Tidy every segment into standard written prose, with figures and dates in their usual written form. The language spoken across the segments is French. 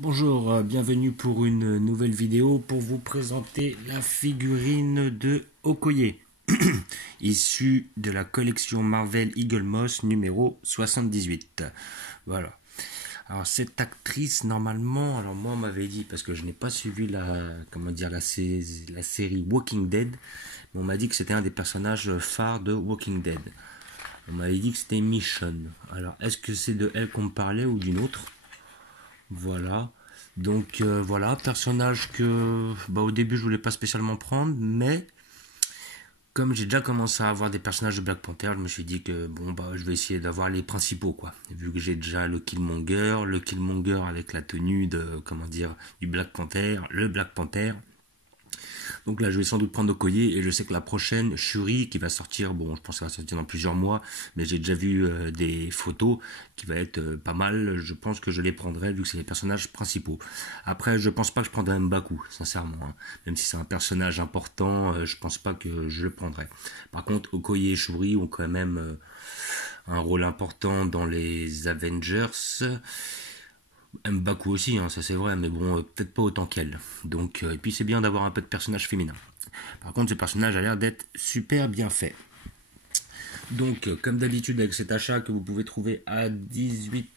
Bonjour, bienvenue pour une nouvelle vidéo pour vous présenter la figurine de Okoye, issue de la collection Marvel Eagle Moss numéro 78. Voilà. Alors cette actrice, normalement, alors moi on m'avait dit, parce que je n'ai pas suivi la série Walking Dead, mais on m'a dit que c'était un des personnages phares de Walking Dead. On m'avait dit que c'était Michonne. Alors est-ce que c'est de elle qu'on me parlait ou d'une autre? Voilà. Donc voilà, personnage que au début je voulais pas spécialement prendre, mais comme j'ai déjà commencé à avoir des personnages de Black Panther, je me suis dit que je vais essayer d'avoir les principaux quoi. Vu que j'ai déjà le Killmonger avec la tenue de du Black Panther, le Black Panther. Donc là, je vais sans doute prendre Okoye et je sais que la prochaine, Shuri, qui va sortir, je pense qu'elle va sortir dans plusieurs mois, mais j'ai déjà vu des photos qui va être pas mal. Je pense que je les prendrai vu que c'est les personnages principaux. Après, je pense pas que je prendrai M'Baku, sincèrement. Hein. Même si c'est un personnage important, je pense pas que je le prendrai. Par contre, Okoye et Shuri ont quand même un rôle important dans les Avengers. M'Baku aussi, hein, ça c'est vrai, mais peut-être pas autant qu'elle. Donc, et puis c'est bien d'avoir un peu de personnage féminin. Par contre, ce personnage a l'air d'être super bien fait. Donc, comme d'habitude avec cet achat que vous pouvez trouver à 18€,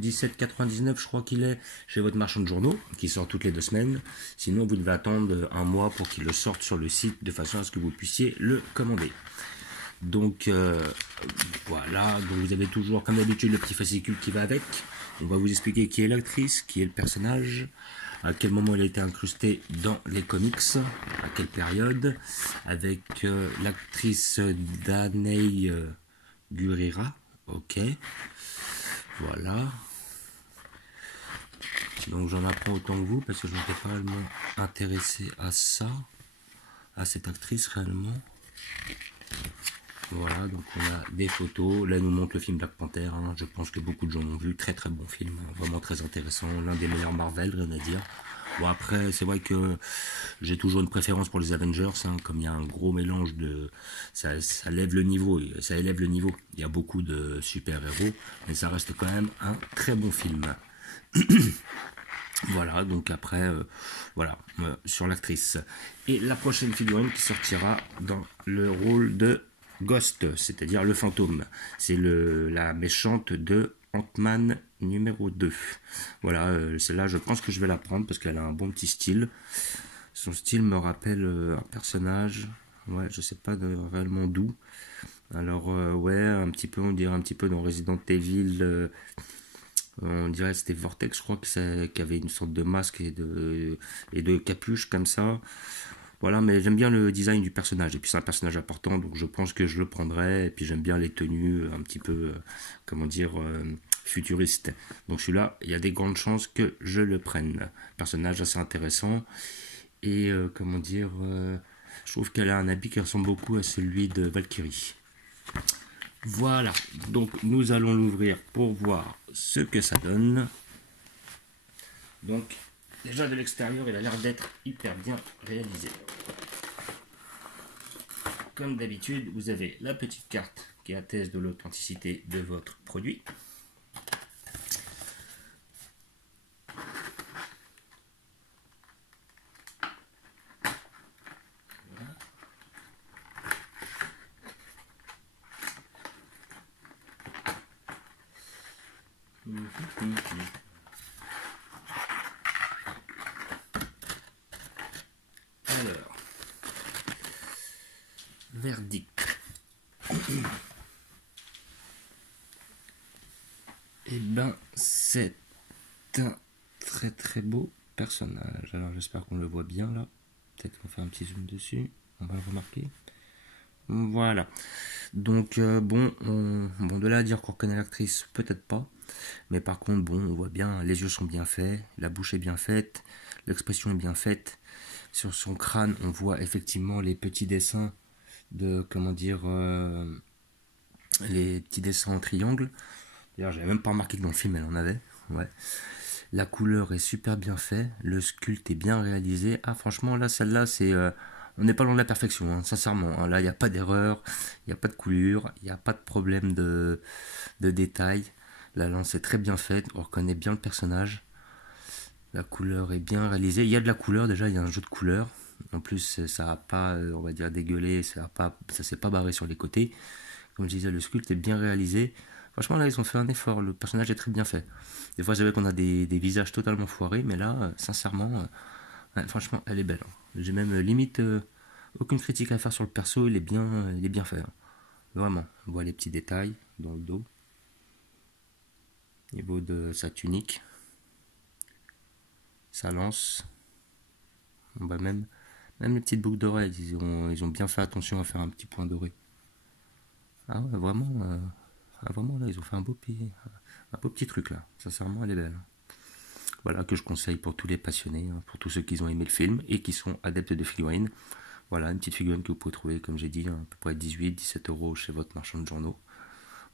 17,99 je crois qu'il est, chez votre marchand de journaux, qui sort toutes les 2 semaines. Sinon, vous devez attendre un mois pour qu'il le sorte sur le site, de façon à ce que vous puissiez le commander. Donc, voilà, donc vous avez toujours, comme d'habitude, le petit fascicule qui va avec. On va vous expliquer qui est l'actrice, qui est le personnage, à quel moment elle a été incrustée dans les comics, à quelle période, avec l'actrice Danai Gurira. Ok, voilà. Donc j'en apprends autant que vous, parce que je n'étais pas réellement intéressé à ça, à cette actrice réellement. Voilà, donc on a des photos. Là, nous montre le film Black Panther. Hein. Je pense que beaucoup de gens l'ont vu. Très très bon film, vraiment très intéressant. L'un des meilleurs Marvel, rien à dire. Bon, après, c'est vrai que j'ai toujours une préférence pour les Avengers, hein, comme il y a un gros mélange de... Ça lève le niveau, ça élève le niveau. Il y a beaucoup de super-héros, mais ça reste quand même un très bon film. Voilà, donc après, sur l'actrice. Et la prochaine figurine qui sortira dans le rôle de Ghost, c'est-à-dire le fantôme. C'est la méchante de Ant-Man numéro 2. Voilà, celle-là, je pense que je vais la prendre parce qu'elle a un bon petit style. Son style me rappelle un personnage, ouais, je sais pas réellement d'où. Alors, ouais, un petit peu, on dirait un petit peu dans Resident Evil. On dirait que c'était Vortex, je crois, qui avait une sorte de masque et de capuche comme ça. Voilà, mais j'aime bien le design du personnage. Et puis c'est un personnage important, donc je pense que je le prendrai. Et puis j'aime bien les tenues un petit peu, futuristes. Donc celui-là, il y a des grandes chances que je le prenne. Personnage assez intéressant. Et je trouve qu'elle a un habit qui ressemble beaucoup à celui de Valkyrie. Voilà, donc nous allons l'ouvrir pour voir ce que ça donne. Donc, déjà de l'extérieur, il a l'air d'être hyper bien réalisé. Comme d'habitude, vous avez la petite carte qui atteste de l'authenticité de votre produit. Alors, verdict. Eh ben, c'est un très très beau personnage. Alors j'espère qu'on le voit bien là. Peut-être qu'on fait un petit zoom dessus. On va le remarquer. Voilà. Donc de là à dire qu'on reconnaît l'actrice, peut-être pas. Mais par contre, on voit bien, les yeux sont bien faits, la bouche est bien faite, l'expression est bien faite. Sur son crâne, on voit effectivement les petits dessins les petits dessins en triangle. D'ailleurs, j'avais même pas remarqué que dans le film, elle en avait. Ouais. La couleur est super bien faite, le sculpte est bien réalisé. Ah, franchement, là, celle-là, c'est... on n'est pas loin de la perfection, hein, sincèrement. Hein. Là, il n'y a pas d'erreur, il n'y a pas de coulure, il n'y a pas de problème de détail. La lance est très bien faite, on reconnaît bien le personnage. La couleur est bien réalisée. Il y a de la couleur déjà, il y a un jeu de couleurs. En plus, ça n'a pas, on va dire, dégueulé, ça s'est pas barré sur les côtés. Comme je disais, le sculpte est bien réalisé. Franchement, là, ils ont fait un effort. Le personnage est très bien fait. Des fois, c'est vrai qu'on a des visages totalement foirés, mais là, sincèrement, ouais, franchement, elle est belle. J'ai même limite aucune critique à faire sur le perso. Il est bien fait. Vraiment. On voit les petits détails dans le dos. Au niveau de sa tunique, sa lance. On voit même les petites boucles d'oreilles. Ils ont bien fait attention à faire un petit point doré. Ah ouais, vraiment. Vraiment, là, ils ont fait un beau petit truc, là. Sincèrement, elle est belle. Voilà, que je conseille pour tous les passionnés, hein, pour tous ceux qui ont aimé le film et qui sont adeptes de figurines. Voilà, une petite figurine que vous pouvez trouver, comme j'ai dit, à peu près 18-17 € chez votre marchand de journaux.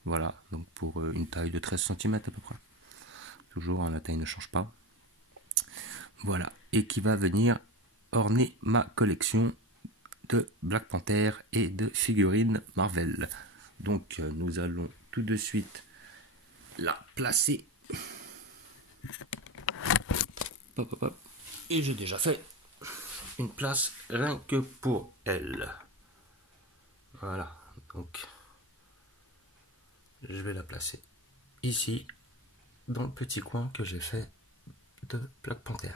Voilà, donc pour une taille de 13 cm à peu près. Toujours, hein, la taille ne change pas. Voilà, et qui va venir orner ma collection de Black Panther et de figurines Marvel. Donc nous allons tout de suite la placer. Hop, hop, hop. Et j'ai déjà fait une place rien que pour elle. Voilà, donc je vais la placer ici, dans le petit coin que j'ai fait de Black Panther.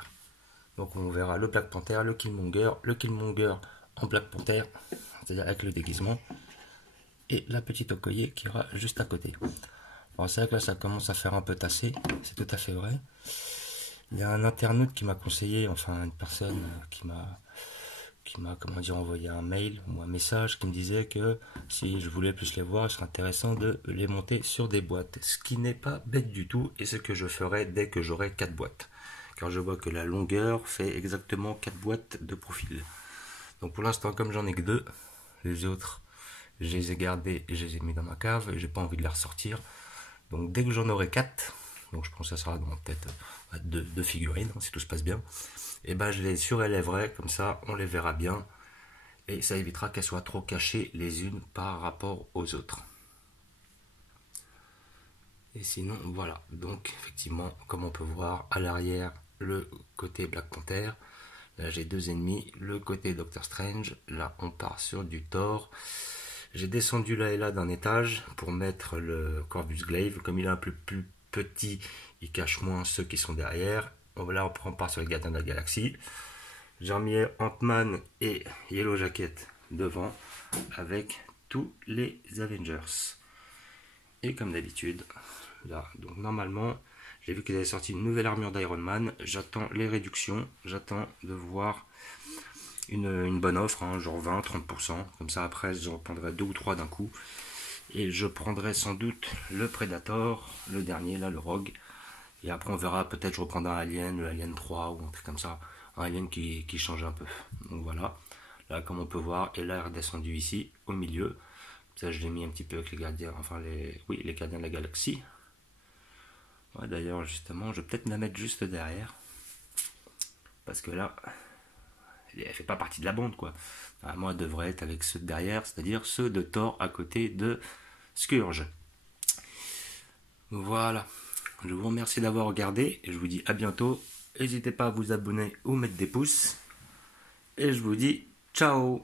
Donc on verra le Black Panther, le Killmonger en Black Panther, c'est-à-dire avec le déguisement, et la petite Okoye qui ira juste à côté. Alors c'est vrai que là ça commence à faire un peu tasser, c'est tout à fait vrai. Il y a un internaute qui m'a conseillé, enfin une personne qui m'a comment dire, envoyé un mail ou un message qui me disait que si je voulais plus les voir, il serait intéressant de les monter sur des boîtes. Ce qui n'est pas bête du tout et ce que je ferai dès que j'aurai 4 boîtes. Car je vois que la longueur fait exactement 4 boîtes de profil. Donc pour l'instant, comme j'en ai que 2, les autres, je les ai gardés et je les ai mis dans ma cave et j'ai pas envie de les ressortir. Donc dès que j'en aurai 4, donc je pense que ça sera dans peut-être 2 figurines, si tout se passe bien, et ben je les surélèverai, comme ça on les verra bien, et ça évitera qu'elles soient trop cachées les unes par rapport aux autres. Et sinon, voilà, donc effectivement, comme on peut voir, à l'arrière, le côté Black Panther, là j'ai 2 ennemis, le côté Doctor Strange, là on part sur du Thor. J'ai descendu là et là d'un étage pour mettre le Corvus Glaive, comme il est un peu plus petit, il cache moins ceux qui sont derrière. Là on part sur les Gardiens de la Galaxie. J'ai remis Ant-Man et Yellow Jacket devant avec tous les Avengers. Et comme d'habitude, là, donc normalement, j'ai vu qu'ils avaient sorti une nouvelle armure d'Iron Man. J'attends les réductions, j'attends de voir une bonne offre, hein, genre 20-30%. Comme ça, après, je reprendrai 2 ou 3 d'un coup. Et je prendrai sans doute le Predator, le dernier, là, le Rogue. Et après, on verra, peut-être je reprendrai un Alien, le Alien 3 ou un truc comme ça. Un Alien qui change un peu. Donc voilà. Là, comme on peut voir, et là, est redescendu ici, au milieu. Ça, je l'ai mis un petit peu avec les gardiens, enfin, les gardiens de la galaxie. Ouais, d'ailleurs, justement, je vais peut-être la mettre juste derrière. Parce que là, elle fait pas partie de la bande, quoi. Moi, elle devrait être avec ceux de derrière, c'est-à-dire ceux de Thor à côté de Scourge. Voilà. Je vous remercie d'avoir regardé et je vous dis à bientôt. N'hésitez pas à vous abonner ou mettre des pouces. Et je vous dis ciao.